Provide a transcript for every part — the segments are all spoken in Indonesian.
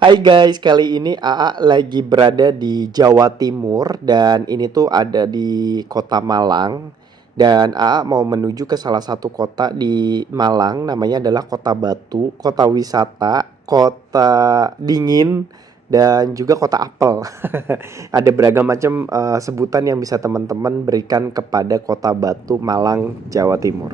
Hai guys, kali ini AA lagi berada di Jawa Timur dan ini tuh ada di Kota Malang. Dan AA mau menuju ke salah satu kota di Malang, namanya adalah Kota Batu, kota wisata, kota dingin, dan juga kota apel. Ada beragam macam sebutan yang bisa teman-teman berikan kepada Kota Batu, Malang, Jawa Timur.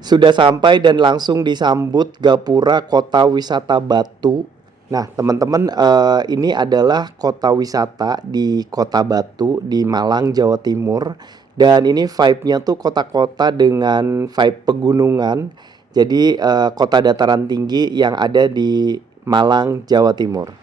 Sudah sampai dan langsung disambut gapura kota wisata Batu. Nah, teman-teman, ini adalah kota wisata di Kota Batu di Malang, Jawa Timur. Dan ini vibe-nya tuh kota-kota dengan vibe pegunungan. Jadi, kota dataran tinggi yang ada di Malang, Jawa Timur.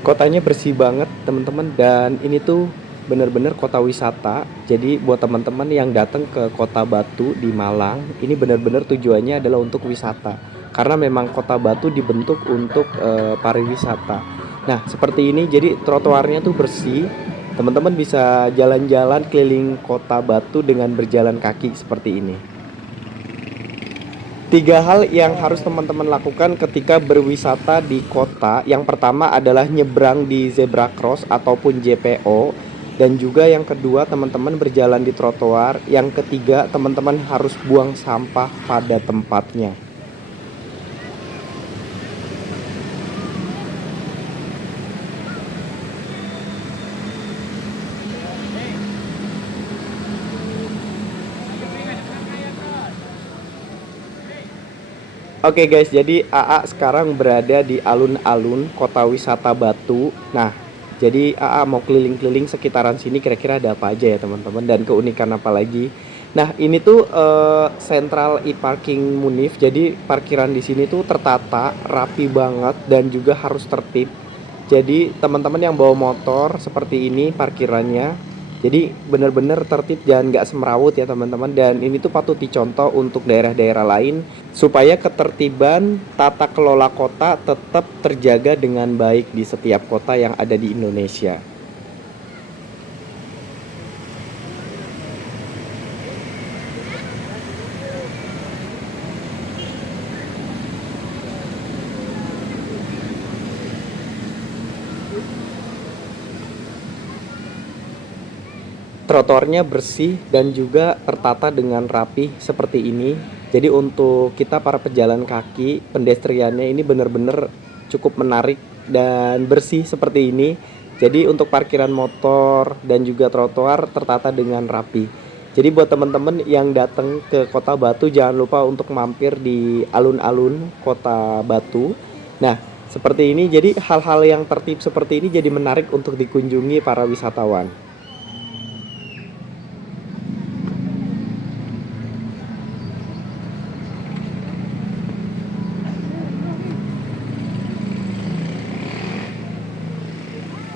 Kotanya bersih banget teman-teman, dan ini tuh bener-bener kota wisata. Jadi buat teman-teman yang datang ke Kota Batu di Malang, ini bener-bener tujuannya adalah untuk wisata. Karena memang Kota Batu dibentuk untuk pariwisata. Nah, seperti ini, jadi trotoarnya tuh bersih. Teman-teman bisa jalan-jalan keliling Kota Batu dengan berjalan kaki seperti ini. Tiga hal yang harus teman-teman lakukan ketika berwisata di kota. Yang pertama adalah nyebrang di zebra cross ataupun JPO. Dan juga yang kedua, teman-teman berjalan di trotoar. Yang ketiga, teman-teman harus buang sampah pada tempatnya. Oke guys, jadi AA sekarang berada di alun-alun kota wisata Batu. Nah, jadi AA mau keliling-keliling sekitaran sini, kira-kira ada apa aja ya teman-teman, dan keunikan apa lagi. Nah, ini tuh Central e-parking Munif. Jadi parkiran di sini tuh tertata, rapi banget, dan juga harus tertib. Jadi teman-teman yang bawa motor seperti ini parkirannya. Jadi benar-benar tertib dan nggak semrawut ya teman-teman. Dan ini tuh patut dicontoh untuk daerah-daerah lain supaya ketertiban tata kelola kota tetap terjaga dengan baik di setiap kota yang ada di Indonesia. Trotoarnya bersih dan juga tertata dengan rapi seperti ini. Jadi untuk kita para pejalan kaki, pedestriannya ini benar-benar cukup menarik dan bersih seperti ini. Jadi untuk parkiran motor dan juga trotoar tertata dengan rapi. Jadi buat teman-teman yang datang ke Kota Batu, jangan lupa untuk mampir di alun-alun Kota Batu. Nah, seperti ini, jadi hal-hal yang tertib seperti ini jadi menarik untuk dikunjungi para wisatawan.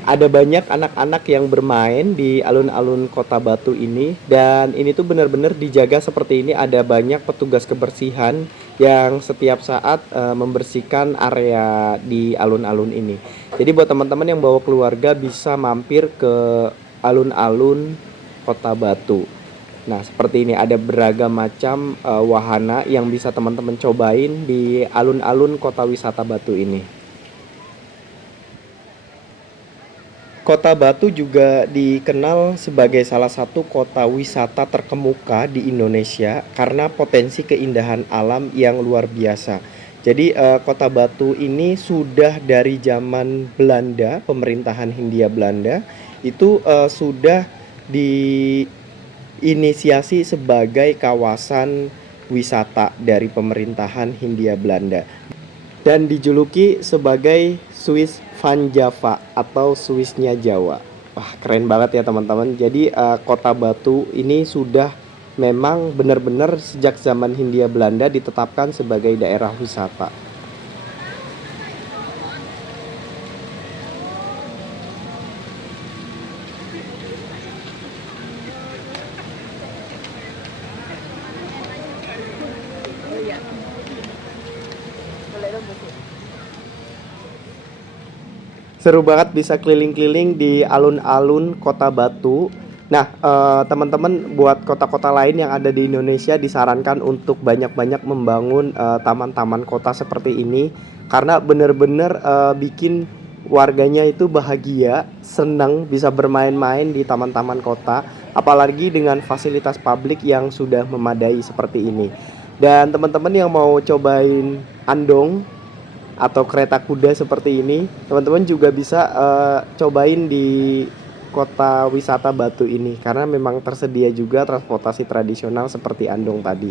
Ada banyak anak-anak yang bermain di alun-alun Kota Batu ini, dan ini tuh benar-benar dijaga seperti ini. Ada banyak petugas kebersihan yang setiap saat membersihkan area di alun-alun ini. Jadi buat teman-teman yang bawa keluarga bisa mampir ke alun-alun Kota Batu. Nah, seperti ini ada beragam macam wahana yang bisa teman-teman cobain di alun-alun Kota Wisata Batu ini. Kota Batu juga dikenal sebagai salah satu kota wisata terkemuka di Indonesia karena potensi keindahan alam yang luar biasa. Jadi Kota Batu ini sudah dari zaman Belanda, pemerintahan Hindia Belanda, itu sudah diinisiasi sebagai kawasan wisata dari pemerintahan Hindia Belanda dan dijuluki sebagai Swiss Van Java atau Swissnya Jawa. Wah, keren banget ya teman-teman. Jadi Kota Batu ini sudah memang benar-benar sejak zaman Hindia Belanda ditetapkan sebagai daerah wisata. Seru banget bisa keliling-keliling di alun-alun Kota Batu. Nah, teman-teman buat kota-kota lain yang ada di Indonesia disarankan untuk banyak-banyak membangun taman-taman kota seperti ini karena bener-bener bikin warganya itu bahagia, senang bisa bermain-main di taman-taman kota, apalagi dengan fasilitas publik yang sudah memadai seperti ini. Dan teman-teman yang mau cobain andong atau kereta kuda seperti ini, teman-teman juga bisa cobain di kota wisata Batu ini karena memang tersedia juga transportasi tradisional seperti andong tadi.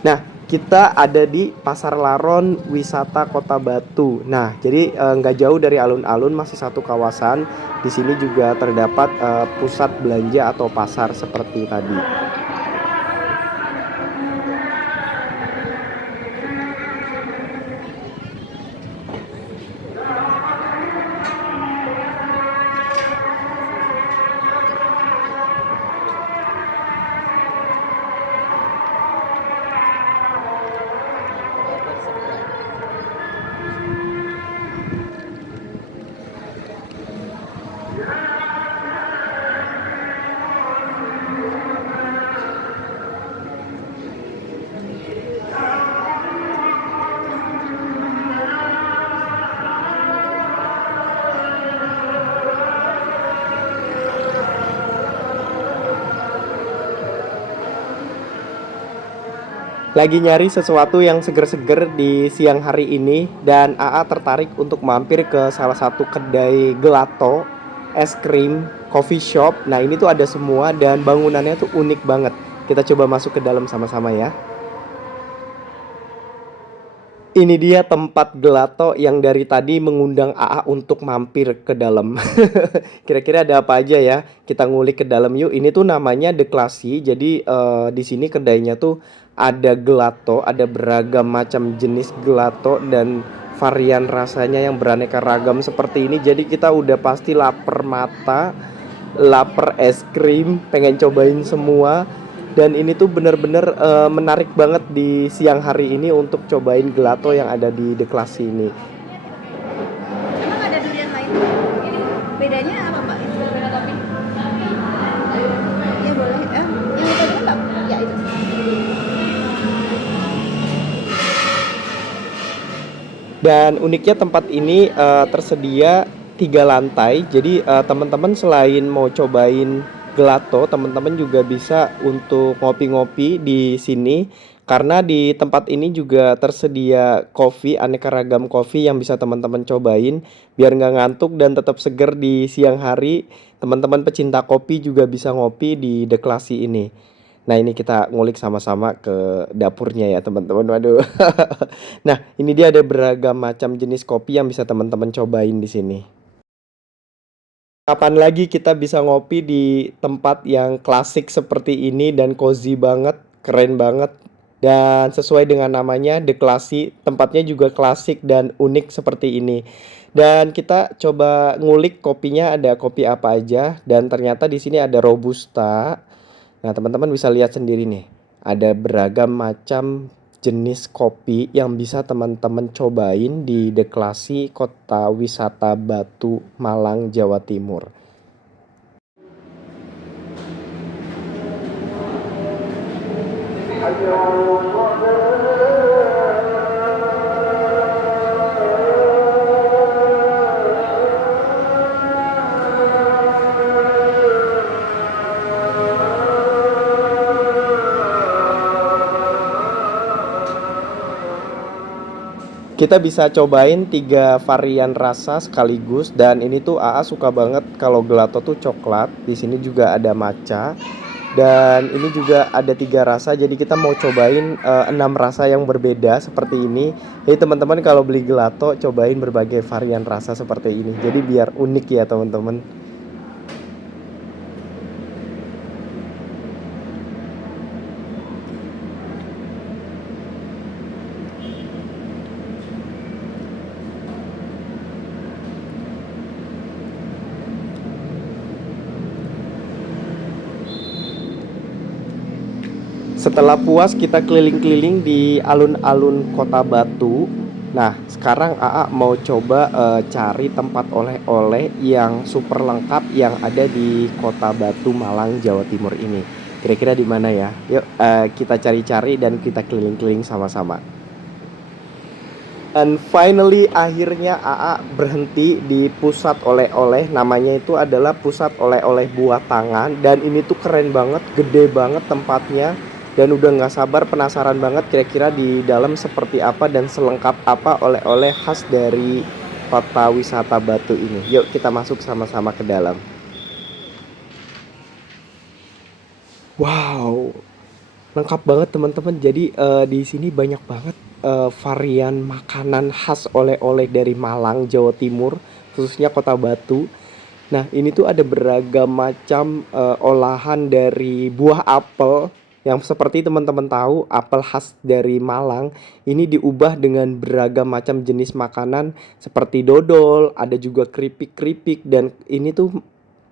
Nah, kita ada di Pasar Laron Wisata Kota Batu. Nah, jadi nggak jauh dari alun-alun, masih satu kawasan. Di sini juga terdapat pusat belanja atau pasar seperti tadi. Lagi nyari sesuatu yang seger-seger di siang hari ini dan AA tertarik untuk mampir ke salah satu kedai gelato, es krim, coffee shop. Nah, ini tuh ada semua dan bangunannya tuh unik banget. Kita coba masuk ke dalam sama-sama ya. Ini dia tempat gelato yang dari tadi mengundang AA untuk mampir ke dalam. Kira-kira ada apa aja ya? Kita ngulik ke dalam yuk. Ini tuh namanya The Classy. Jadi di sini kedainya tuh ada gelato, ada beragam macam jenis gelato dan varian rasanya yang beraneka ragam seperti ini. Jadi kita udah pasti lapar mata, lapar es krim, pengen cobain semua. Dan ini tuh bener-bener menarik banget di siang hari ini untuk cobain gelato yang ada di The Classy ini. Emang ada durian lain? Bedanya apa Mbak? Itu beda topping? Iya boleh. Yang itu dulu Mbak? Ya itu. Dan uniknya tempat ini tersedia 3 lantai. Jadi teman-teman selain mau cobain gelato, teman-teman juga bisa untuk ngopi-ngopi di sini. Karena di tempat ini juga tersedia kopi, aneka ragam kopi yang bisa teman-teman cobain biar nggak ngantuk dan tetap seger di siang hari. Teman-teman pecinta kopi juga bisa ngopi di The Classy ini. Nah, ini kita ngulik sama-sama ke dapurnya ya, teman-teman. Waduh. Nah, ini dia ada beragam macam jenis kopi yang bisa teman-teman cobain di sini. Kapan lagi kita bisa ngopi di tempat yang klasik seperti ini dan cozy banget, keren banget. Dan sesuai dengan namanya The Classy, tempatnya juga klasik dan unik seperti ini. Dan kita coba ngulik kopinya ada kopi apa aja dan ternyata di sini ada robusta. Nah, teman-teman bisa lihat sendiri nih. Ada beragam macam jenis kopi yang bisa teman-teman cobain di The Classy Kota Wisata Batu, Malang, Jawa Timur. Kita bisa cobain 3 varian rasa sekaligus dan ini tuh AA suka banget kalau gelato tuh coklat. Di sini juga ada matcha dan ini juga ada 3 rasa. Jadi kita mau cobain 6 rasa yang berbeda seperti ini. Jadi teman-teman kalau beli gelato cobain berbagai varian rasa seperti ini. Jadi biar unik ya teman-teman. Setelah puas kita keliling-keliling di alun-alun Kota Batu. Nah, sekarang AA mau coba cari tempat oleh-oleh yang super lengkap yang ada di Kota Batu, Malang, Jawa Timur ini. Kira-kira di mana ya? Yuk, kita cari-cari dan kita keliling-keliling sama-sama. Dan finally akhirnya AA berhenti di pusat oleh-oleh. Namanya itu adalah pusat oleh-oleh buah tangan. Dan ini tuh keren banget, gede banget tempatnya. Dan udah nggak sabar, penasaran banget kira-kira di dalam seperti apa dan selengkap apa oleh-oleh khas dari kota wisata Batu ini. Yuk kita masuk sama-sama ke dalam. Wow, lengkap banget teman-teman. Jadi di sini banyak banget varian makanan khas oleh-oleh dari Malang, Jawa Timur, khususnya Kota Batu. Nah, ini tuh ada beragam macam olahan dari buah apel yang seperti teman-teman tahu, apel khas dari Malang ini diubah dengan beragam macam jenis makanan seperti dodol, ada juga keripik-keripik dan ini tuh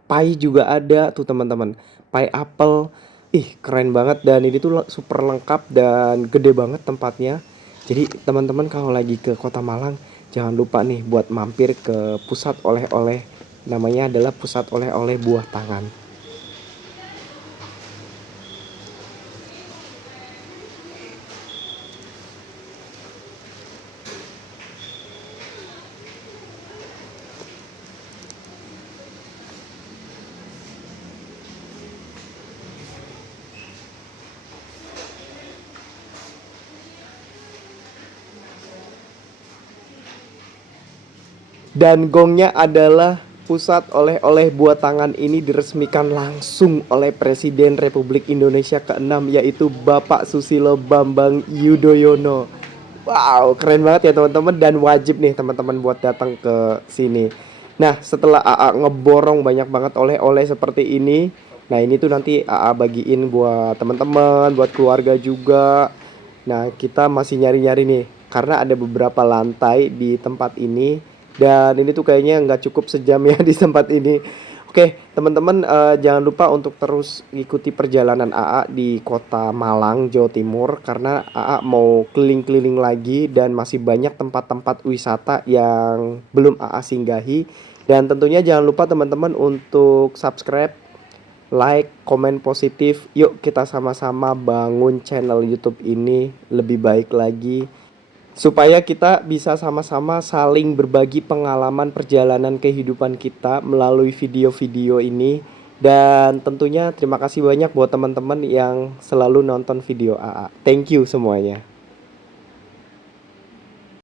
pai juga ada tuh teman-teman. Pai apel. Ih, keren banget dan ini tuh super lengkap dan gede banget tempatnya. Jadi teman-teman kalau lagi ke Kota Malang jangan lupa nih buat mampir ke pusat oleh-oleh. Namanya adalah pusat oleh-oleh buah tangan. Dan gongnya adalah pusat oleh-oleh buah tangan ini diresmikan langsung oleh Presiden Republik Indonesia ke-6 yaitu Bapak Susilo Bambang Yudhoyono. Wow, keren banget ya teman-teman dan wajib nih teman-teman buat datang ke sini. Nah, setelah AA ngeborong banyak banget oleh-oleh seperti ini, nah ini tuh nanti AA bagiin buat teman-teman, buat keluarga juga. Nah, kita masih nyari-nyari nih karena ada beberapa lantai di tempat ini dan ini tuh kayaknya nggak cukup sejam ya di tempat ini. Oke, teman-teman jangan lupa untuk terus ikuti perjalanan AA di Kota Malang, Jawa Timur karena AA mau keliling-keliling lagi dan masih banyak tempat-tempat wisata yang belum AA singgahi. Dan tentunya jangan lupa teman-teman untuk subscribe, like, komen positif. Yuk kita sama-sama bangun channel YouTube ini lebih baik lagi supaya kita bisa sama-sama saling berbagi pengalaman perjalanan kehidupan kita melalui video-video ini. Dan tentunya terima kasih banyak buat teman-teman yang selalu nonton video AA. Thank you semuanya.